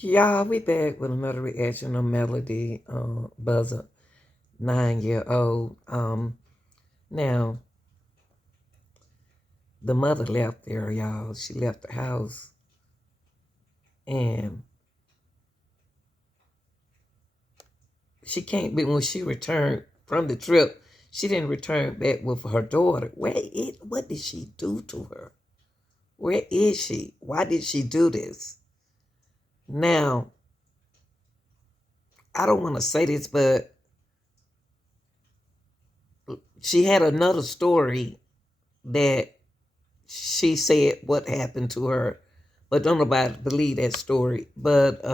Y'all, we back with another reaction on Melody, Buzzard, 9 year old. Now the mother left there, y'all. She left the house, and she can't be when she returned from the trip. She didn't return back with her daughter. What did she do to her? Where is she? Why did she do this? Now, I don't want to say this, but she had another story that she said what happened to her, but don't nobody believe that story. But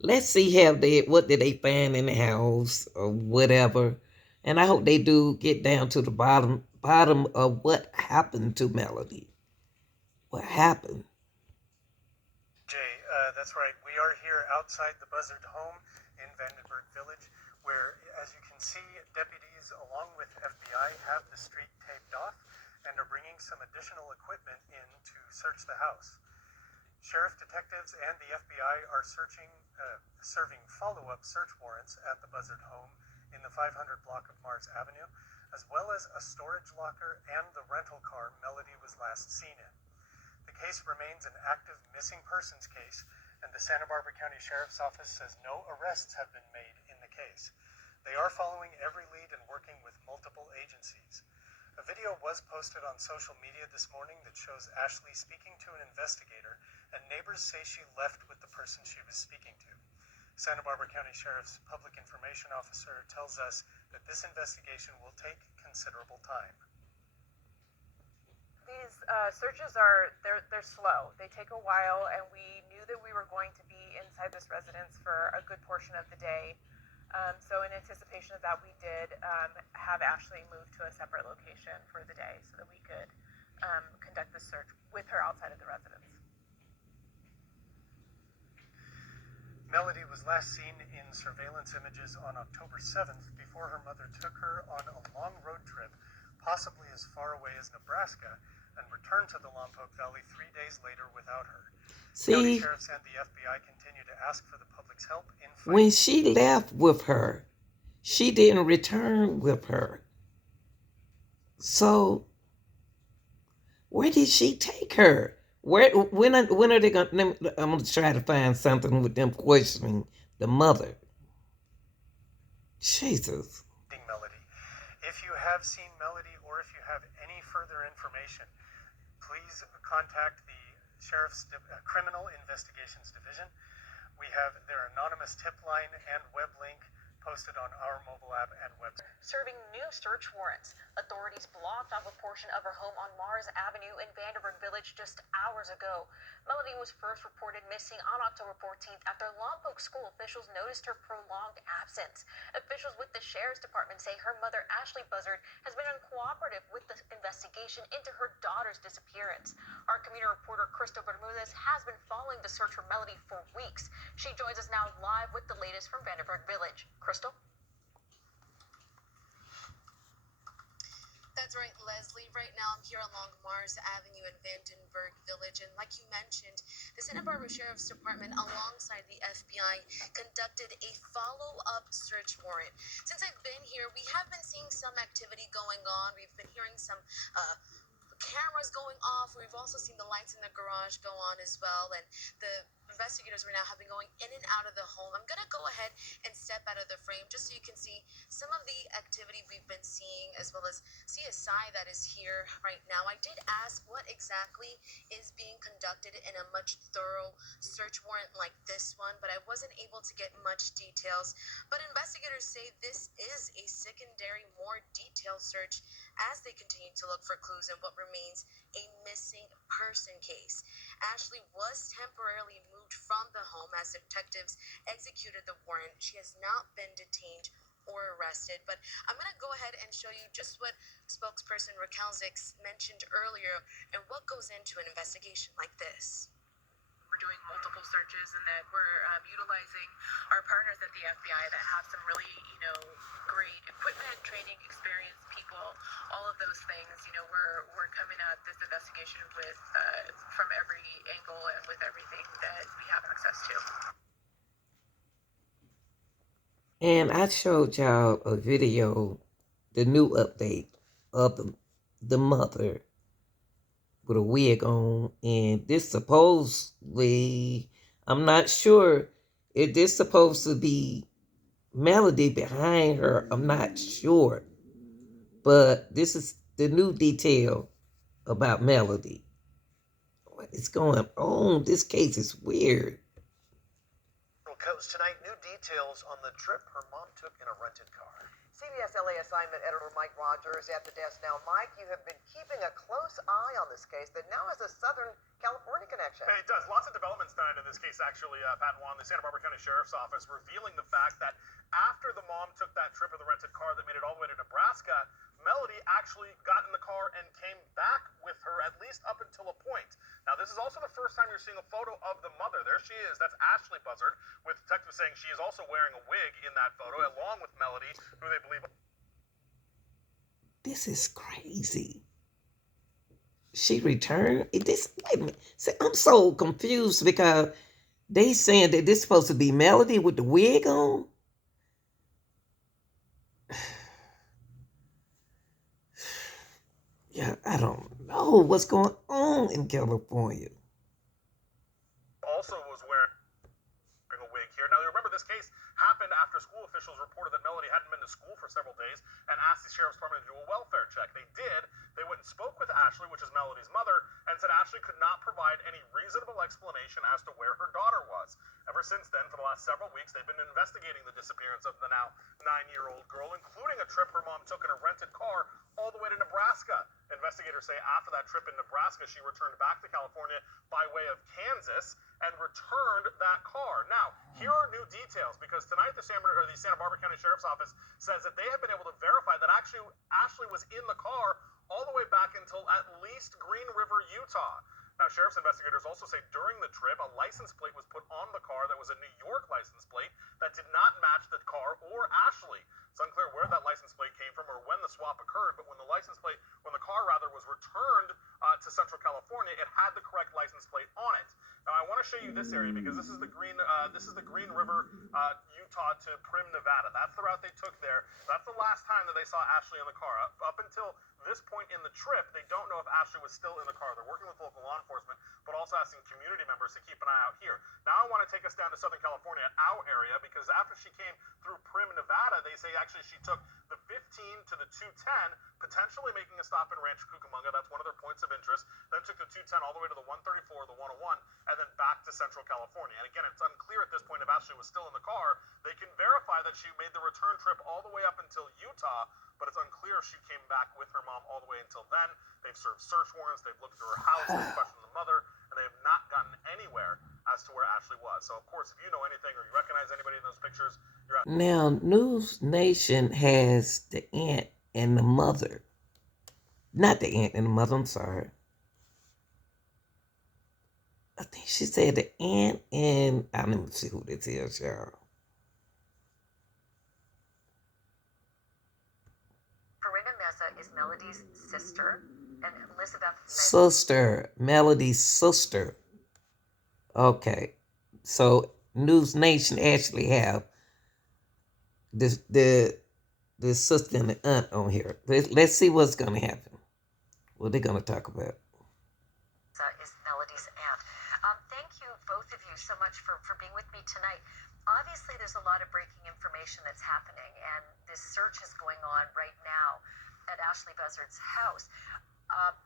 let's see what did they find in the house or whatever. And I hope they do get down to the bottom of what happened to Melody. What happened? Jay, that's right. We are here outside the Buzzard home in Vandenberg Village, where, as you can see, deputies along with FBI have the street taped off and are bringing some additional equipment in to search the house. Sheriff detectives and the FBI are serving follow-up search warrants at the Buzzard home in the 500 block of Mars Avenue, as well as a storage locker and the rental car Melody was last seen in. The case remains an active missing persons case, and the Santa Barbara County Sheriff's Office says no arrests have been made in the case. They are following every lead and working with multiple agencies. A video was posted on social media this morning that shows Ashley speaking to an investigator, and neighbors say she left with the person she was speaking to. Santa Barbara County Sheriff's Public Information Officer tells us that this investigation will take considerable time. These searches they're slow. They take a while, and we knew that we were going to be inside this residence for a good portion of the day. So in anticipation of that, we did have Ashley move to a separate location for the day so that we could conduct the search with her outside of the residence. Melody was last seen in surveillance images on October 7th before her mother took her on a long road trip, possibly as far away as Nebraska, and returned to the Lompoc Valley 3 days later without her. County See, sheriffs and the FBI continue to ask for the public's help in when fighting. she left with her, she didn't return with her. So where did she take her? When are they gonna? I'm gonna try to find something with them questioning the mother. Jesus. Melody. If you have seen Melody or if you have any further information, please contact the Sheriff's Criminal Investigations Division. We have their anonymous tip line and web link posted on our mobile app and website. Serving new search warrants. Authorities blocked off a portion of her home on Mars Avenue in Vandenberg Village just hours ago. Melody was first reported missing on October 14th after Lompoc school officials noticed her prolonged absence. Officials with the Sheriff's Department say her mother, Ashley Buzzard, has been uncooperative with the investigation into her daughter's disappearance. Our community reporter, Crystal Bermudez, has been following the search for Melody for weeks. She joins us now live with the latest from Vandenberg Village. Crystal? That's right, Leslie. Right now, I'm here along Mars Avenue in Vandenberg Village. And like you mentioned, the Santa Barbara Sheriff's Department, alongside the FBI, conducted a follow-up search warrant. Since I've been here, we have been seeing some activity going on. We've been hearing some cameras going off. We've also seen the lights in the garage go on as well. And the investigators right now have been going in and out of the home. I'm going to go ahead and step out of the frame just so you can see some of the activity we've been seeing, as well as CSI that is here right now. I did ask what exactly is being conducted in a much thorough search warrant like this one, but I wasn't able to get much details. But investigators say this is a secondary, more detailed search as they continue to look for clues in what remains a missing person case. Ashley was temporarily moved from the home as detectives executed the warrant. She has not been detained or arrested, but I'm going to go ahead and show you just what spokesperson Raquel Zix mentioned earlier and what goes into an investigation like this. We're doing multiple searches, and that we're utilizing our partners at the FBI that have some really, great equipment, training, experience, people, all of those things. We're coming at this investigation with from every angle and with everything that we have access And I showed y'all a video, the new update of the mother with a wig on, and this supposedly, I'm not sure if this supposed to be Melodee behind her. I'm not sure, but this is the new detail about Melodee. What is going on? This case is weird. Coast tonight, new details on the trip her mom took in a rented car. CBS LA assignment editor Mike Rogers at the desk now. Mike, you have been keeping a close eye on this case that now has a Southern California connection. It does. Lots of developments tonight in this case, actually, Pat and Juan, the Santa Barbara County Sheriff's Office revealing the fact that after the mom took that trip in the rented car that made it all the way to Nebraska, Melodee actually got in the car and came back with her, at least up until a point. Now, this is also the first time you're seeing a photo of the mother. There she is. That's Ashley Buzzard, with detectives saying she is also wearing a wig in that photo, along with Melodee, who they believe... This is crazy. She returned? This, wait a minute. See, I'm so confused because they saying that this supposed to be Melodee with the wig on. Yeah, I don't know what's going on in California. Also was wearing a wig here. Now, remember, this case happened after school officials reported that Melodee hadn't been to school for several days and asked the Sheriff's Department to do a welfare check. They did. They went and spoke with Ashley, which is Melodee's mother, and said Ashley could not provide any reasonable explanation as to where her daughter was. Ever since then, for the last several weeks, they've been investigating the disappearance of the now 9-year-old girl, including a trip her mom took in a rented car all the way to Nebraska. Investigators say after that trip in Nebraska, she returned back to California by way of Kansas and returned that car. Now, here are new details, because tonight the Santa Barbara County Sheriff's Office says that they have been able to verify that actually Ashley was in the car all the way back until at least Green River, Utah. Now, sheriff's investigators also say during the trip, a license plate was put on the car that was a New York license plate that did not match the car or Ashley. It's unclear where that license plate came from or when the swap occurred, but when the car was returned to Central California, it had the correct license plate on it. Now, I want to show you this area because this is the Green River, Utah to Prim, Nevada. That's the route they took there. That's the last time that they saw Ashley in the car. Up until this point in the trip, they don't know if Ashley was still in the car. They're working with local law enforcement, but also asking community members to keep an eye out here. Now, I want to take us down to Southern California, our area, because after she came through Prim, Nevada, they say actually she took the 15 to the 210, potentially making a stop in Rancho Cucamonga. That's one of their points of interest. Then took the 210 all the way to the 134, the 101, and then back to Central California. And again, it's unclear at this point if Ashley was still in the car. They can verify that she made the return trip all the way up until Utah, but it's unclear if she came back with her mom all the way until then. They've served search warrants, they've looked through her house, they've questioned the mother, and they have not gotten anywhere as to where Ashley was. So, of course, if you know anything or you recognize anybody in those pictures, you're out. Now, News Nation has the aunt and the mother. Not the aunt and the mother, I'm sorry. I think she said the aunt and I don't even see who this is, y'all. Corinna Meza is Melodee's sister, and Elizabeth Sister, Melodee's sister. Okay, so News Nation actually have the sister and the aunt on here. Let's see what's gonna happen. What they're gonna talk about. Is Melodee's aunt. Thank you, both of you, so much for being with me tonight. Obviously, there's a lot of breaking information that's happening, and this search is going on right now at Ashley Buzzard's house.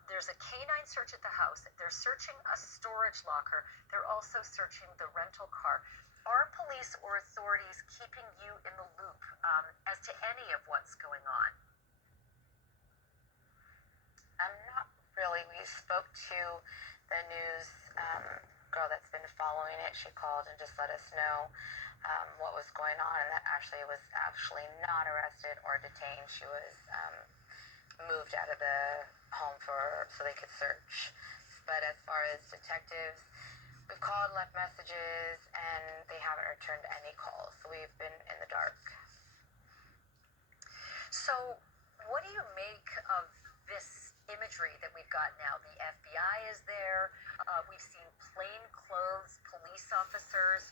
There's a canine search at the house. They're searching a storage locker. They're also searching the rental car. Are police or authorities keeping you in the loop as to any of what's going on? Not really. We spoke to the news girl that's been following it. She called and just let us know what was going on, and that Ashley was actually not arrested or detained. She was moved out of the home so they could search. But as far as detectives, we've called, left messages, and they haven't returned any calls. So we've been in the dark. So, what do you make of this imagery that we've got now? The FBI is there. We've seen plainclothes police officers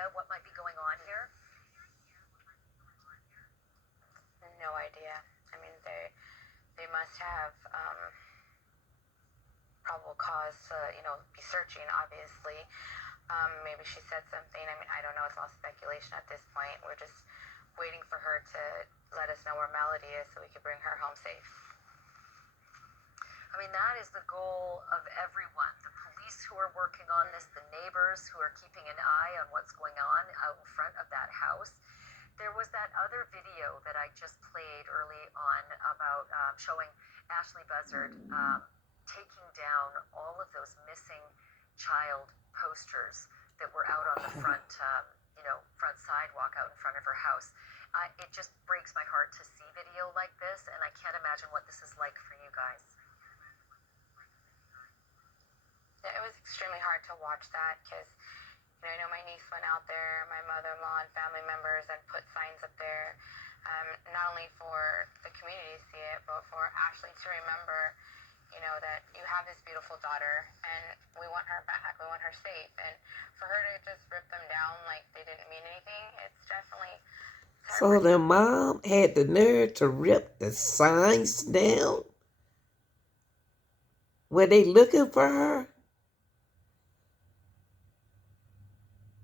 idea what might be going on here? No idea. I mean, they must have probable cause to, be searching, obviously. Maybe she said something. I mean, I don't know. It's all speculation at this point. We're just waiting for her to let us know where Melodee is so we can bring her home safe. I mean, that is the goal of everyone. The police who are working on this, the neighbors who are keeping an eye on what's going on out in front of that house. There was that other video that I just played early on about showing Ashley Buzzard taking down all of those missing child posters that were out on the front, front sidewalk out in front of her house. It just breaks my heart to see video like this, and I can't imagine what this is like for you guys. Yeah, it was extremely hard to watch that because, I know my niece went out there, my mother-in-law and family members, and put signs up there, not only for the community to see it, but for Ashley to remember, that you have this beautiful daughter, and we want her back, we want her safe, and for her to just rip them down like they didn't mean anything, it's definitely... So the mom had the nerve to rip the signs down? Were they looking for her?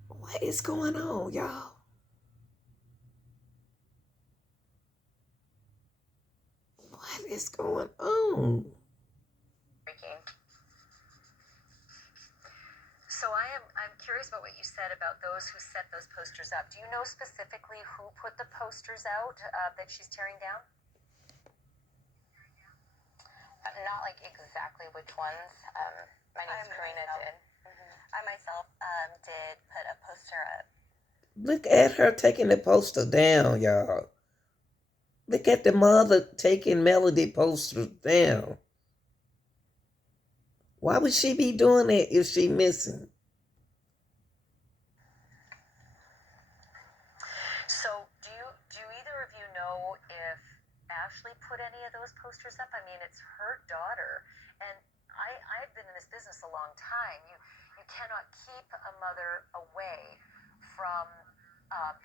What is going on, y'all? What is going on? So I'm curious about what you said about those who set those posters up. Do you know specifically who put the posters out that she's tearing down? Not like exactly which ones. My niece Karina did. I myself did put a poster up. Look at her taking the poster down, y'all. Look at the mother taking Melodee posters down. Why would she be doing that if she missing? So do either of you know if Ashley put any of those posters up? I mean, it's her daughter, and I've been in this business a long time. You cannot keep a mother away from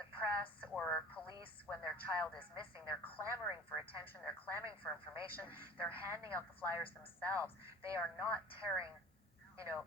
the press or police when their child is missing. They're clamoring for attention. They're clamoring for information. They're handing out the flyers themselves. They are not tearing, signs